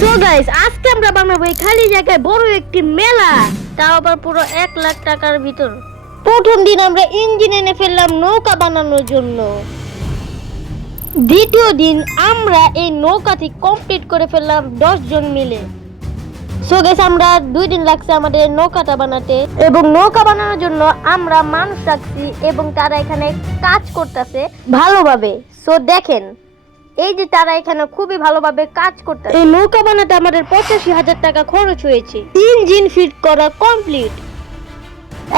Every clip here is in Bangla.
সো গাইস, আজকে আমরা বানাবো এই খালি জায়গায় বড় একটি মেলা, তাও আবার পুরো 1 লাখ টাকার ভিতর। প্রথম দিন আমরা ইঞ্জিন এনে ফেললাম নৌকা বানানোর জন্য। দ্বিতীয় দিন আমরা এই নৌকাটি কমপ্লিট করে ফেললাম 10 জন মিলে। সো গাইস, আমরা 2 দিন লাগছে আমাদের নৌকাটা বানাতে, এবং নৌকা বানানোর জন্য আমরা মানুষ রাখছি এবং তারা এখানে কাজ করতেছে ভালোভাবে। সো দেখেন, এই যে তারা এখানে খুবই ভালোভাবে কাজ করতে। এই নৌকা বানাতে আমাদের 85,000 টাকা খরচ হয়েছে। ইঞ্জিন ফিট করা কমপ্লিট।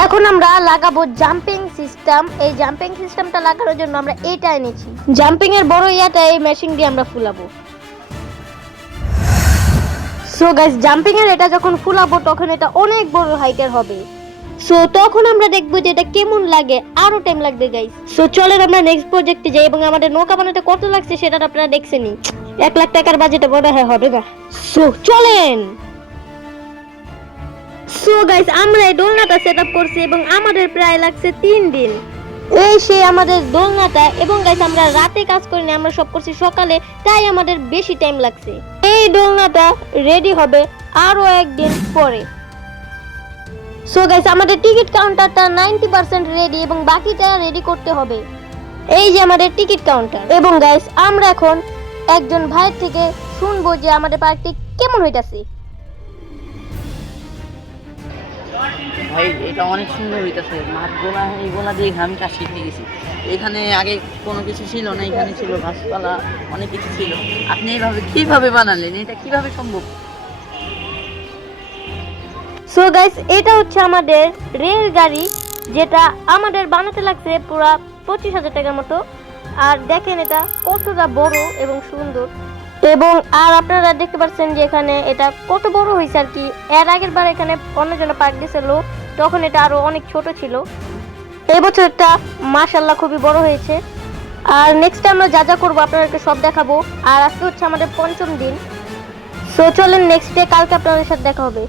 এখন আমরা লাগাবো জাম্পিং সিস্টেম। এই জাম্পিং সিস্টেমটা লাগানোর জন্য আমরা এটা এনেছি। জাম্পিং এর বড় ইয়াটা এই মেশিন দিয়ে আমরা ফুলাবো। সো গাইস, জাম্পিং এর এটা যখন ফুলাবো তখন এটা অনেক বড় হাইটের হবে। সো তখন আমরা দেখবো যে এটা কেমন লাগে, আরো টাইম লাগবে গাইস। সো চলেন আমরা নেক্সট প্রজেক্টে যাই, এবং আমাদের নৌকা বানাতে কত লাগছে সেটা আপনারা দেখছেনই। 1 লাখ টাকার বাজেটে মনে হয় হবে না। সো চলেন। সো গাইস, আমরা এই দোলনাটা সেটআপ করছি এবং আমাদের প্রায় লাগছে 3 দিন। এই সেই আমাদের দোলনাটা, এবং গাইস আমরা রাতে কাজ করিনি, আমরা সব করছি সকালে, তাই আমাদের বেশি টাইম লাগছে। এই দোলনাটা রেডি হবে আরো একদিন পরে। সো গাইস, আমাদের টিকিট কাউন্টারটা 90% রেডি এবং বাকিটা রেডি করতে হবে। এই যে আমাদের টিকিট কাউন্টার। এবং গাইস, আমরা এখন একজন ভাইয়ের থেকে শুনবো যে আমাদের পার্কটি কেমন হইতাছে। ভাই, এটা অনেক সুন্দর হইতাছে। মাঠগুলা এইগুলা দিয়ে আমি কাজ শিখে গেছি। এখানে আগে কোনো কিছু ছিল না, এখানে ছিল গাছপালা, অনেক কিছু ছিল। আপনি এইভাবে কিভাবে বানালেন? এটা কিভাবে সম্ভব? সো গাইস, এটা হচ্ছে আমাদের রেলগাড়ি, যেটা আমাদের বানাতে লাগছে পুরো 25,000 টাকার মতো। আর দেখেন এটা কতটা বড় এবং সুন্দর, এবং আর আপনারা দেখতে পাচ্ছেন যে এখানে এটা কত বড় হয়েছে আর কি। এর আগের বার এখানে অন্যজন পার্ক দিয়েছিল, তখন এটা আরো অনেক ছোট ছিল। এই বছর এটা মাশাআল্লাহ খুবই বড় হয়েছে। আর নেক্সট আমরা যা যা করবো আপনাদেরকে সব দেখাবো। আর আজকে হচ্ছে আমাদের 5ম দিন। সো চলেন নেক্সট ডে কালকে আপনাদের সাথে দেখা হবে।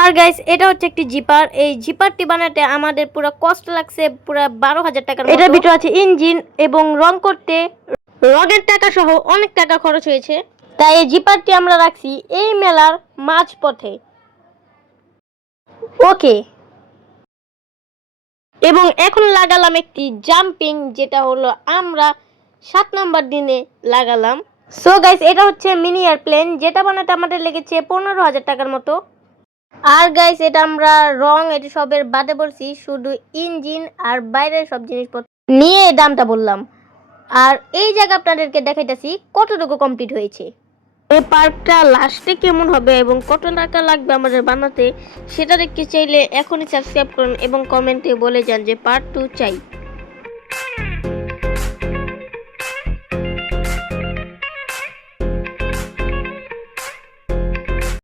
আর গাইস, এটা হচ্ছে একটি জিপার। এই জিপারটি বানাতে আমাদের পুরো কষ্ট লাগছে পুরো 12,000 টাকার মতো। এটার ভিতরে আছে ইঞ্জিন, এবং রং করতে রডের টাকা সহ অনেক টাকা খরচ হয়েছে। তাই এই জিপারটি আমরা রাখছি এই মেলার মাঝপথে। ওকে, এবং এখন লাগালাম একটি জাম্পিং, যেটা হলো আমরা 7 নম্বর দিনে লাগালাম। সো গাইস, এটা হচ্ছে মিনি এয়ারপ্লেন, যেটা বানাতে আমাদের লেগেছে 15,000 টাকার মতো। আর গাইস, এটা আমরা রং এটি সবের বাদে বলছি, শুধু ইঞ্জিন আর বাইরের সব জিনিসপত্র নিয়ে এই দামটা বললাম। আর এই জায়গা আপনাদেরকে দেখাইতেছি কতটুকু কমপ্লিট হয়েছে। এই পার্কটা লাস্টে কেমন হবে এবং কত টাকা লাগবে আমাদের বানাতে, সেটা দেখতে চাইলে এখনই সাবস্ক্রাইব করুন এবং কমেন্টে বলে যান যে পার্ট 2 চাই।